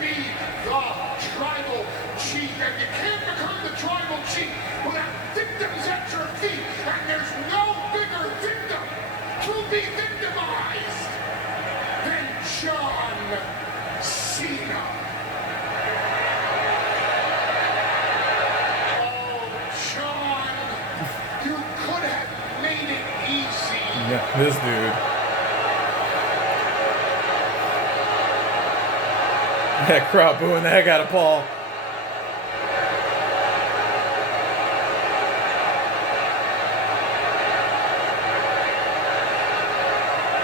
be the tribal chief, and you can't become the tribal chief without victims at your feet, and there's no bigger victim to be victimized than John Cena. Oh, John, you could have made it easy. Yeah, this dude. That crowd booing the heck out of Paul.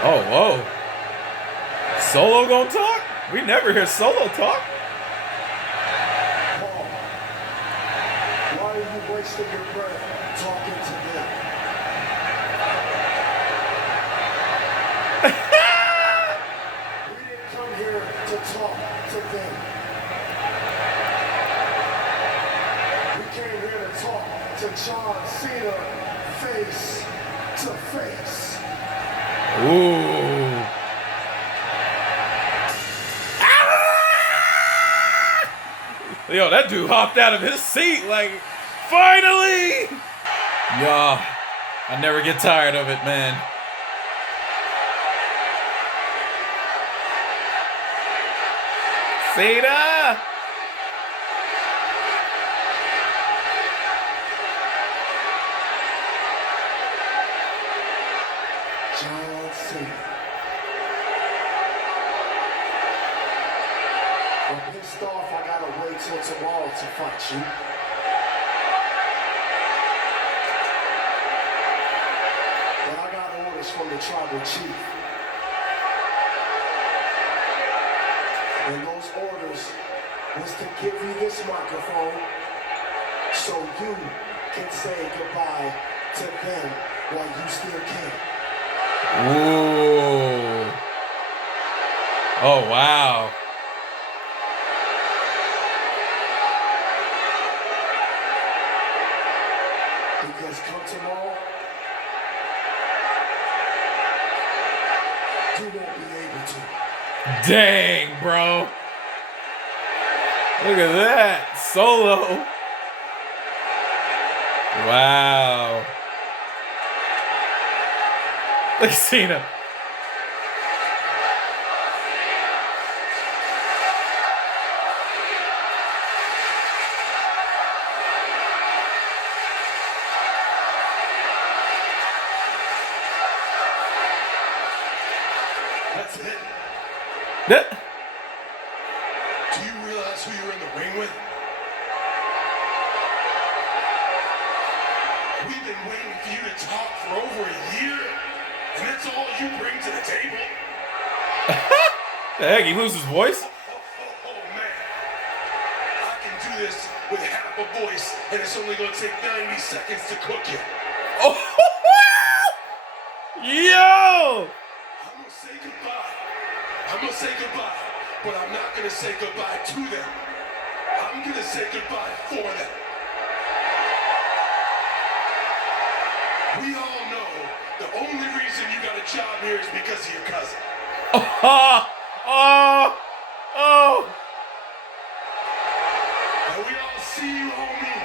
Oh, whoa. Solo gonna talk? We never hear Solo talk. Paul, why are you wasting your breath talking to them? We didn't come here to talk to them. We came here to talk to John Cena face to face. Ooh. Yo, that dude hopped out of his seat like, finally! Y'all, I never get tired of it, man. Cena! John Cena. I'm pissed off I gotta wait till tomorrow to fight you. But I got orders from the tribal chief. And those orders was to give you this microphone so you can say goodbye to them while you still can. Ooh. Oh, wow. Because come tomorrow, you won't be able to. Dang, bro. Look at that. Solo. Wow. Look at Cena. That's it. Yeah. Do you realize who you're in the ring with? We've been waiting for you to talk for over a year, and that's all you bring to the table? The heck, he loses his voice? Oh, man. I can do this with half a voice, and it's only going to take 90 seconds to cook you. Oh, yo! I'm going to say goodbye. I'm going to say goodbye, but I'm not going to say goodbye to them. I'm going to say goodbye for them. We all know the only reason you got a job here is because of your cousin. And we all see you, homie,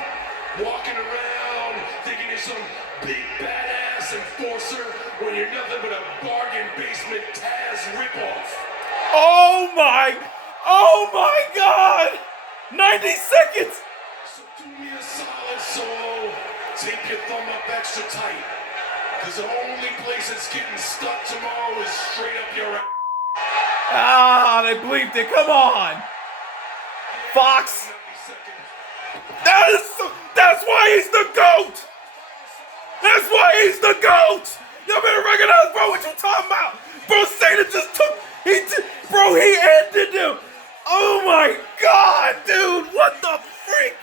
walking around thinking you're some big badass enforcer when you're nothing but a bargain basement Taz ripoff. Oh my God! 90 seconds! So do me a solid, Solo. Tape your thumb up extra tight. Because the only place it's getting stuck tomorrow is straight up your ass. Ah, they bleeped it. Come on. Fox. That's why he's the GOAT. That's why he's the GOAT. Y'all better recognize, bro, what you talking about. Bro, Cena just took, he ended him. Oh my God, dude. What the freak?